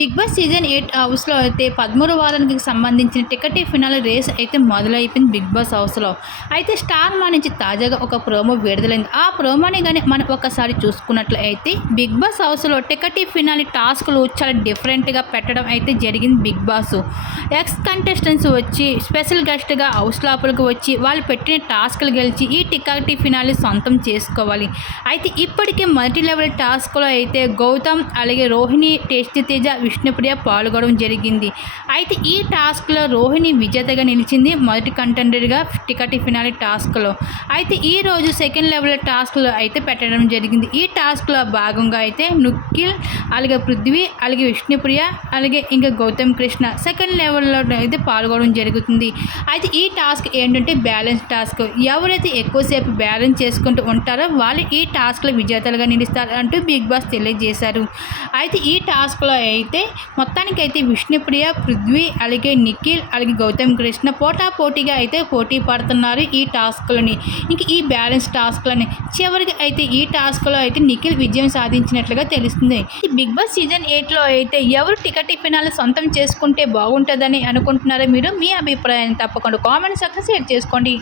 Big boss season eight హౌస్లో అయితే పదమూడు వారానికి సంబంధించిన టికెట్ ఫినాల్ రేస్ అయితే మొదలైపోయింది బిగ్ బాస్ హౌస్లో. అయితే స్టార్ మా నుంచి తాజాగా ఒక ప్రోమో విడుదలైంది. ఆ ప్రోమోని కానీ మనం ఒకసారి చూసుకున్నట్లయితే బిగ్ బాస్ హౌస్లో టికెట్ ఫినాలి టాస్క్లు చాలా డిఫరెంట్గా పెట్టడం అయితే జరిగింది బిగ్ బాస్. ఎక్స్ కంటెస్టెంట్స్ వచ్చి స్పెషల్ గెస్ట్గా హౌస్ లోపలికి వచ్చి వాళ్ళు పెట్టిన టాస్క్లు గెలిచి ఈ టికెట్ ఫినాలి సొంతం చేసుకోవాలి. అయితే ఇప్పటికే మొదటి లెవెల్ టాస్క్లో అయితే గౌతమ్ అలాగే రోహిణి టేస్టీ తేజ విష్ణుప్రియ పాల్గొనడం జరిగింది. అయితే ఈ టాస్క్లో రోహిణి విజేతగా నిలిచింది మొదటి కంటెండర్గా టికెట్ ఫినాలి టాస్క్లో. అయితే ఈ రోజు సెకండ్ లెవెల్ టాస్క్లో అయితే పెట్టడం జరిగింది. ఈ టాస్క్లో భాగంగా అయితే నుక్కిల్ అలాగే పృథ్వీ అలాగే విష్ణుప్రియ అలాగే ఇంకా గౌతమ్ కృష్ణ సెకండ్ లెవెల్లో అయితే పాల్గొనడం జరుగుతుంది. అయితే ఈ టాస్క్ ఏంటంటే బ్యాలెన్స్ టాస్క్. ఎవరైతే ఎక్కువసేపు బ్యాలెన్స్ చేసుకుంటూ ఉంటారో వాళ్ళు ఈ టాస్క్లో విజేతలుగా నిలుస్తారు అంటూ బిగ్ బాస్ తెలియజేశారు. అయితే ఈ టాస్క్లో అయితే మొత్తానికి అయితే విష్ణుప్రియ పృథ్వీ అలాగే నిఖిల్ అలాగే గౌతమ్ కృష్ణ పోటా పోటీగా అయితే పోటీ పడుతున్నారు ఈ టాస్క్లని. ఇంక ఈ బ్యాలెన్స్ టాస్క్లని చివరికి అయితే ఈ టాస్క్లో అయితే నిఖిల్ విజయం సాధించినట్లుగా తెలుస్తుంది. ఈ బిగ్ బాస్ సీజన్ ఎయిట్లో అయితే ఎవరు టికెట్ ఫినాలు సొంతం చేసుకుంటే బాగుంటుందని అనుకుంటున్నారో మీరు మీ అభిప్రాయాన్ని తప్పకుండా కామెంట్ సెక్షన్ షేర్ చేసుకోండి.